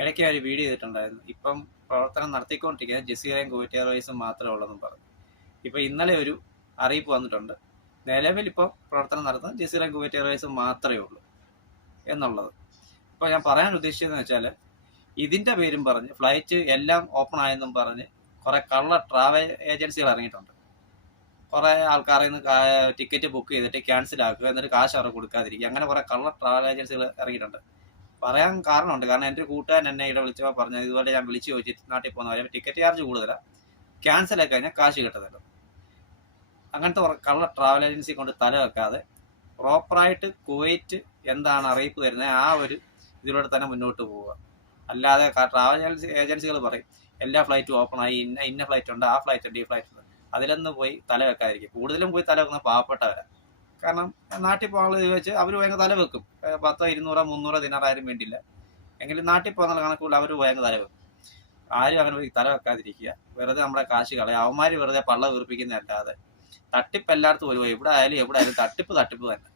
ഇടയ്ക്ക് ഒരു വീഡിയോ ചെയ്തിട്ടുണ്ടായിരുന്നു. ഇപ്പം പ്രവർത്തനം നടത്തിക്കൊണ്ടിരിക്കുന്നത് ജസീറയും കുവൈറ്റ് എയർവേസും മാത്രമേ ഉള്ളെന്നും പറഞ്ഞു. ഇപ്പം ഇന്നലെ ഒരു അറിയിപ്പ് വന്നിട്ടുണ്ട്, നിലവിൽ ഇപ്പോൾ പ്രവർത്തനം നടത്തുന്നത് ജസീറയും കുവൈറ്റ് എയർവേസും മാത്രമേ ഉള്ളൂ എന്നുള്ളത്. ഇപ്പോൾ ഞാൻ പറയാൻ ഉദ്ദേശിച്ചതെന്ന് വെച്ചാൽ, ഇതിൻ്റെ പേരും പറഞ്ഞ് ഫ്ലൈറ്റ് എല്ലാം ഓപ്പൺ ആയെന്നും പറഞ്ഞ് കുറേ കള്ള ട്രാവൽ ഏജൻസികൾ ഇറങ്ങിയിട്ടുണ്ട്. കുറേ ആൾക്കാരിൽ നിന്ന് ടിക്കറ്റ് ബുക്ക് ചെയ്തിട്ട് ക്യാൻസൽ ആക്കുക, എന്നിട്ട് കാശ് അവർക്ക് കൊടുക്കാതിരിക്കുക, അങ്ങനെ കുറേ കള്ള ട്രാവൽ ഏജൻസികൾ ഇറങ്ങിയിട്ടുണ്ട്. പറയാൻ കാരണമുണ്ട്. കാരണം എൻ്റെ ഒരു കൂട്ടുകാരൻ എന്നെ ഇവിടെ വിളിച്ചപ്പോൾ പറഞ്ഞത്, ഇതുപോലെ ഞാൻ വിളിച്ച് ചോദിച്ചിട്ട് നാട്ടിൽ പോകുന്ന കാര്യം, ടിക്കറ്റ് ചാർജ് കൂടുതലാണ്, ക്യാൻസൽ ആക്കി കഴിഞ്ഞാൽ കാശ് കിട്ടത്തില്ല. അങ്ങനത്തെ കള്ള ട്രാവൽ ഏജൻസി കൊണ്ട് തല വെക്കാതെ പ്രോപ്പറായിട്ട് കുവൈറ്റ് എന്താണ് അറിയിപ്പ് തരുന്നത് ആ ഒരു ഇതിലൂടെ തന്നെ മുന്നോട്ട് പോവുക. അല്ലാതെ ട്രാവൽ ഏജൻസികൾ പറയും എല്ലാ ഫ്ലൈറ്റും ഓപ്പൺ ആയി, ഇന്ന ഫ്ലൈറ്റ് ഉണ്ട്, ആ ഫ്ലൈറ്റ് ഉണ്ട്, ഈ ഫ്ലൈറ്റ് ഉണ്ട്, അതിലൊന്നും പോയി തല വെക്കാതിരിക്കും. കൂടുതലും പോയി തല വെക്കുന്ന പാവപ്പെട്ടവരാണ്. കാരണം നാട്ടിൽ പോകാനുള്ള വെച്ച് അവർ ഭയങ്കര തല വെക്കും. 10, 200, 300 ദിനാറായാലും വേണ്ടില്ല, എങ്കിലും നാട്ടിൽ പോകുന്ന കണക്കുള്ള അവർ ഭയങ്കര തല വെക്കും. ആരും അങ്ങനെ പോയി തല വെക്കാതിരിക്കുക. വെറുതെ നമ്മുടെ കാശ് കളയുക. അവന്മാർ വെറുതെ പള്ള വീർപ്പിക്കുന്നതല്ലാതെ തട്ടിപ്പ് എല്ലായിടത്തും ഒരു, എവിടെ ആയാലും തട്ടിപ്പ് തന്നെ.